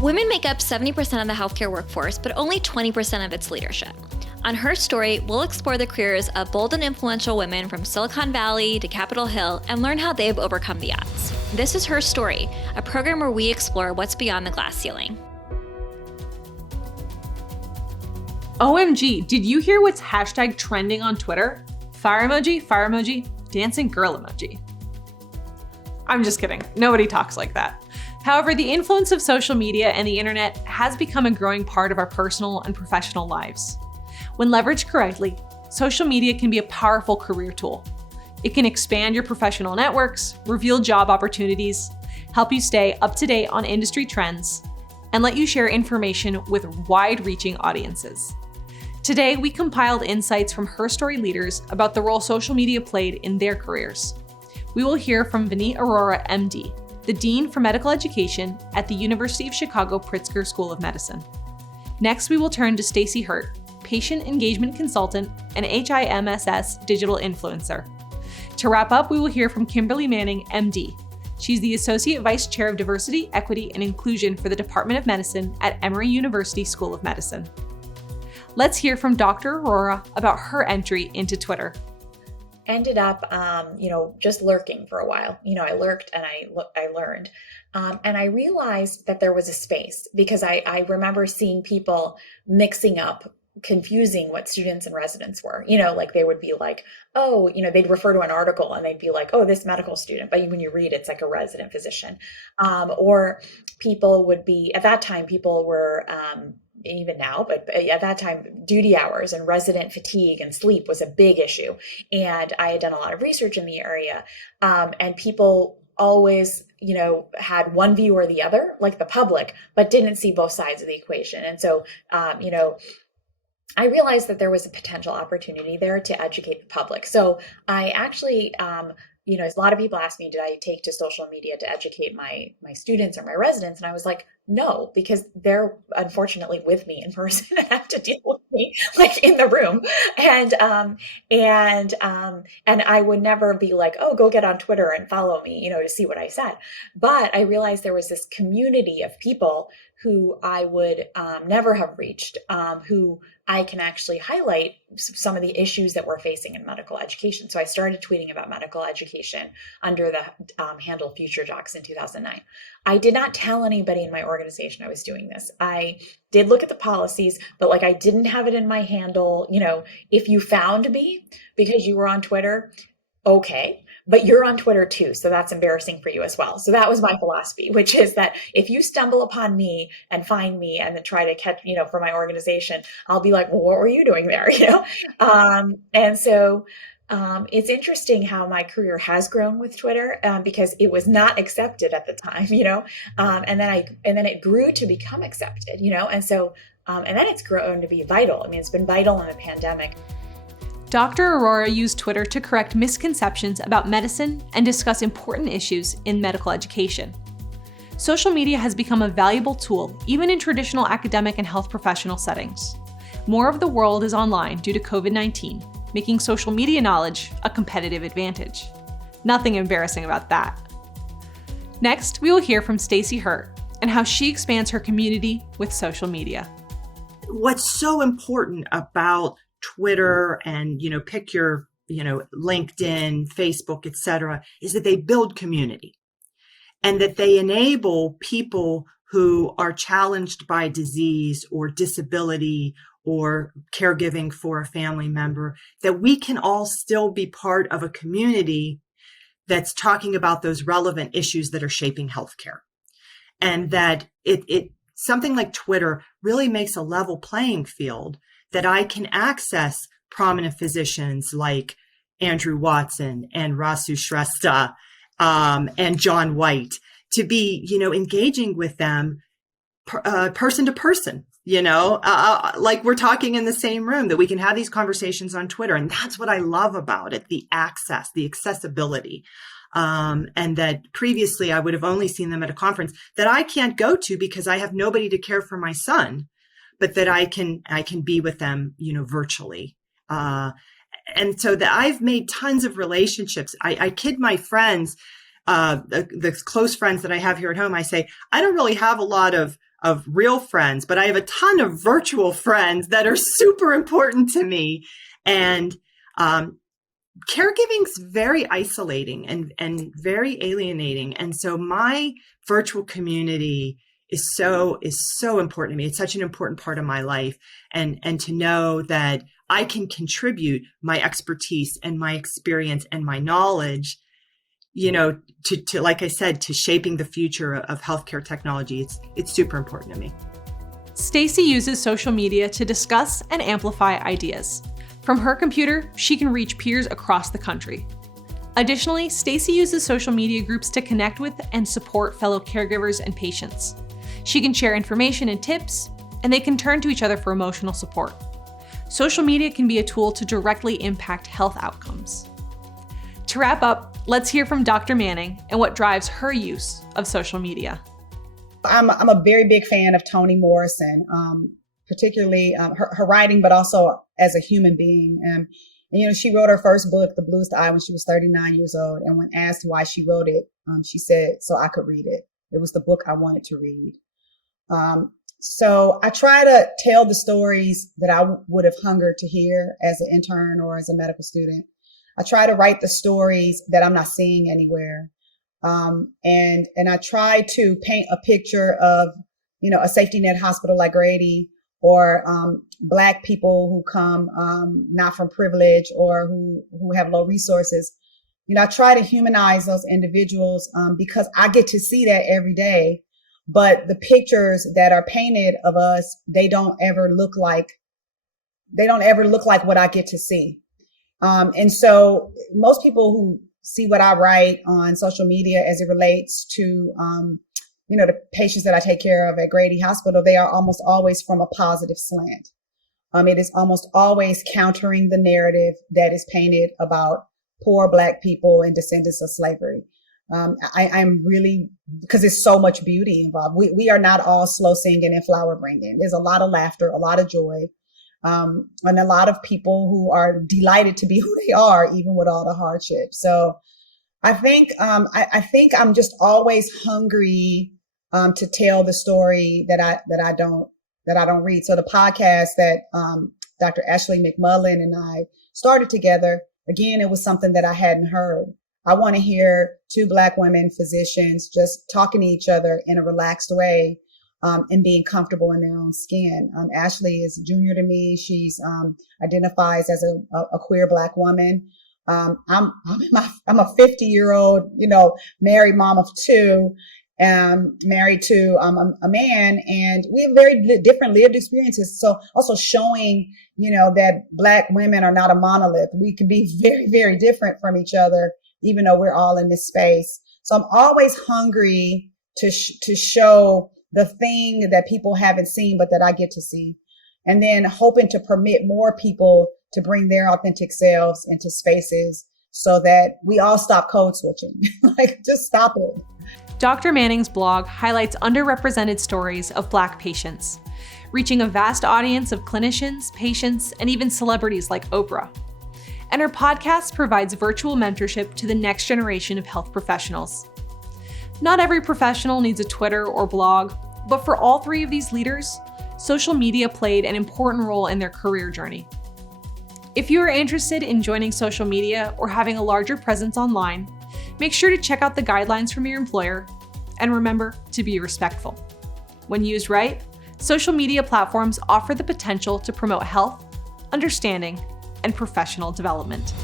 Women make up 70% of the healthcare workforce, but only 20% of its leadership. On Her Story, we'll explore the careers of bold and influential women from Silicon Valley to Capitol Hill and learn how they've overcome the odds. This is Her Story, a program where we explore what's beyond the glass ceiling. OMG, did you hear what's hashtag trending on Twitter? Fire emoji, dancing girl emoji. I'm just kidding. Nobody talks like that. However, the influence of social media and the internet has become a growing part of our personal and professional lives. When leveraged correctly, social media can be a powerful career tool. It can expand your professional networks, reveal job opportunities, help you stay up to date on industry trends, and let you share information with wide-reaching audiences. Today, we compiled insights from Her Story leaders about the role social media played in their careers. We will hear from Vineet Arora, MD, the Dean for Medical Education at the University of Chicago Pritzker School of Medicine. Next, we will turn to Stacy Hurt, Patient Engagement Consultant and HIMSS Digital Influencer. To wrap up, we will hear from Kimberly Manning, MD. She's the Associate Vice Chair of Diversity, Equity, and Inclusion for the Department of Medicine at Emory University School of Medicine. Let's hear from Dr. Arora about her entry into Twitter. Ended up, just lurking for a while. I lurked and I learned. And I realized that there was a space because I remember seeing people mixing up, confusing what students and residents were. Like they would be like, oh, they'd refer to an article and they'd be like, oh, this medical student. But when you read, it's like a resident physician. Or people would be, at that time, people were, even now, but at that time, duty hours and resident fatigue and sleep was a big issue. And I had done a lot of research in the area, and people always, had one view or the other, like the public, but didn't see both sides of the equation. And so, I realized that there was a potential opportunity there to educate the public. So I actually, a lot of people ask me, did I take to social media to educate my students or my residents? And I was like, no, because they're unfortunately with me in person and have to deal with me like in the room. And I would never be like, oh, go get on Twitter and follow me, to see what I said. But I realized there was this community of people who I would never have reached, who I can actually highlight some of the issues that we're facing in medical education. So I started tweeting about medical education under the handle Future Docs in 2009. I did not tell anybody in my organization I was doing this. I did look at the policies, but I didn't have it in my handle. If you found me because you were on Twitter, okay. But you're on Twitter too, so that's embarrassing for you as well. So that was my philosophy, which is that if you stumble upon me and find me and then try to catch, for my organization, I'll be like, well, what were you doing there? And so it's interesting how my career has grown with Twitter because it was not accepted at the time, and then it grew to become accepted, and so and then it's grown to be vital. I mean, it's been vital in the pandemic. Dr. Arora used Twitter to correct misconceptions about medicine and discuss important issues in medical education. Social media has become a valuable tool, even in traditional academic and health professional settings. More of the world is online due to COVID-19, making social media knowledge a competitive advantage. Nothing embarrassing about that. Next, we will hear from Stacy Hurt and how she expands her community with social media. What's so important about Twitter and, pick your, LinkedIn, Facebook, et cetera, is that they build community and that they enable people who are challenged by disease or disability or caregiving for a family member, that we can all still be part of a community that's talking about those relevant issues that are shaping healthcare. And that it something like Twitter really makes a level playing field that I can access prominent physicians like Andrew Watson and Rasu Shrestha and John White to be, engaging with them person to person, like we're talking in the same room, that we can have these conversations on Twitter. And that's what I love about it, the access, the accessibility. And that previously I would have only seen them at a conference that I can't go to because I have nobody to care for my son, but that I can be with them, virtually. And so that I've made tons of relationships. I kid my friends, the close friends that I have here at home. I say, I don't really have a lot of of real friends, but I have a ton of virtual friends that are super important to me. And caregiving's very isolating and very alienating. And so my virtual community is so important to me. It's such an important part of my life. And to know that I can contribute my expertise and my experience and my knowledge, to like I said, to shaping the future of healthcare technology. It's super important to me. Stacy uses social media to discuss and amplify ideas. From her computer, she can reach peers across the country. Additionally, Stacy uses social media groups to connect with and support fellow caregivers and patients. She can share information and tips, and they can turn to each other for emotional support. Social media can be a tool to directly impact health outcomes. To wrap up, let's hear from Dr. Manning and what drives her use of social media. I'm a very big fan of Toni Morrison, particularly her writing, but also as a human being. And she wrote her first book, The Bluest Eye, when she was 39 years old. And when asked why she wrote it, she said, so I could read it. It was the book I wanted to read. So I try to tell the stories that I would have hungered to hear as an intern or as a medical student. I try to write the stories that I'm not seeing anywhere. And I try to paint a picture of, a safety net hospital like Grady, or Black people who come not from privilege or who have low resources. I try to humanize those individuals because I get to see that every day. But the pictures that are painted of us, they don't ever look like what I get to see. And so most people who see what I write on social media as it relates to, the patients that I take care of at Grady Hospital, they are almost always from a positive slant. It is almost always countering the narrative that is painted about poor Black people and descendants of slavery. I'm really, because there's so much beauty involved. We are not all slow singing and flower bringing. There's a lot of laughter, a lot of joy, and a lot of people who are delighted to be who they are, even with all the hardship. So I think I'm just always hungry to tell the story that I don't read. So the podcast that Dr. Ashley McMullen and I started together, again, it was something that I hadn't heard. I want to hear two Black women physicians just talking to each other in a relaxed way and being comfortable in their own skin. Ashley is junior to me. She's identifies as a queer Black woman. I'm a 50-year-old, married mom of two, married to a man, and we have very different lived experiences. So also showing, that Black women are not a monolith. We can be very, very different from each other, even though we're all in this space. So I'm always hungry to show the thing that people haven't seen, but that I get to see. And then hoping to permit more people to bring their authentic selves into spaces so that we all stop code switching. Just stop it. Dr. Manning's blog highlights underrepresented stories of Black patients, reaching a vast audience of clinicians, patients, and even celebrities like Oprah. And her podcast provides virtual mentorship to the next generation of health professionals. Not every professional needs a Twitter or blog, but for all three of these leaders, social media played an important role in their career journey. If you are interested in joining social media or having a larger presence online, make sure to check out the guidelines from your employer, and remember to be respectful. When used right, social media platforms offer the potential to promote health, understanding, and professional development.